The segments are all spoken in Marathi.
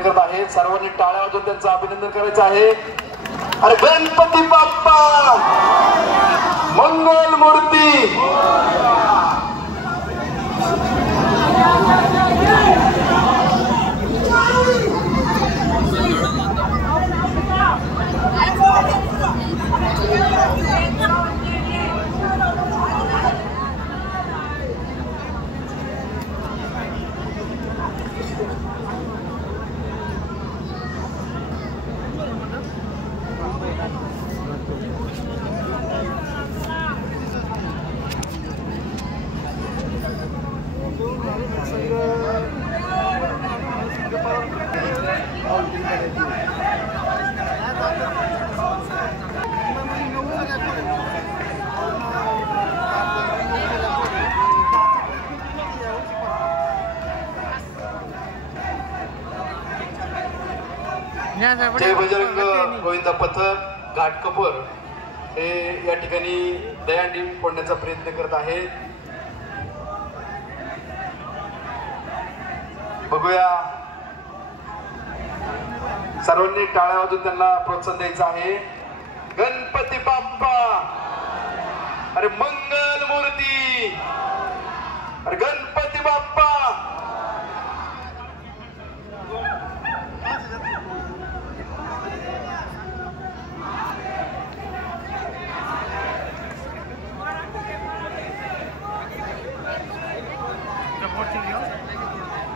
प्रयत्न करत आहेत. सर्वांनी टाळ्या वाजवून त्यांचं अभिनंदन करायचं आहे. अरे गणपती बाप्पा मंगल मूर्ती. जय बजरंग गोविंदा पथक घाटकोपर हे या ठिकाणी दहीहंडी फोडण्याचा प्रयत्न करत आहेत. बघूया, सर्वांनी टाळ्या वाजवून त्यांना प्रोत्साहन द्यायचं आहे. गणपती बाप्पा अरे मंगल मूर्ती. अरे गणपती बाप्पा.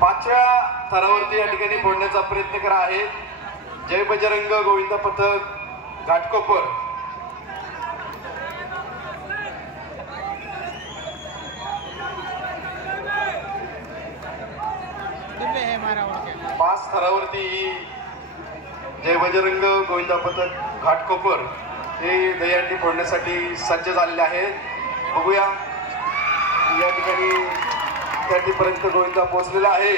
पाचव्या थरावरती या ठिकाणी फोडण्याचा प्रयत्न करा आहे. जय बजरंग गोविंदा पथक घाटकोपर. पाच थरावरती जय बजरंग गोविंदा पथक घाटकोपर हे दहीहंडी फोडण्यासाठी सज्ज झालेले आहेत. बघूया, या ठिकाणी 30 पर्यंत गोविंदा पोहोचलेला आहे.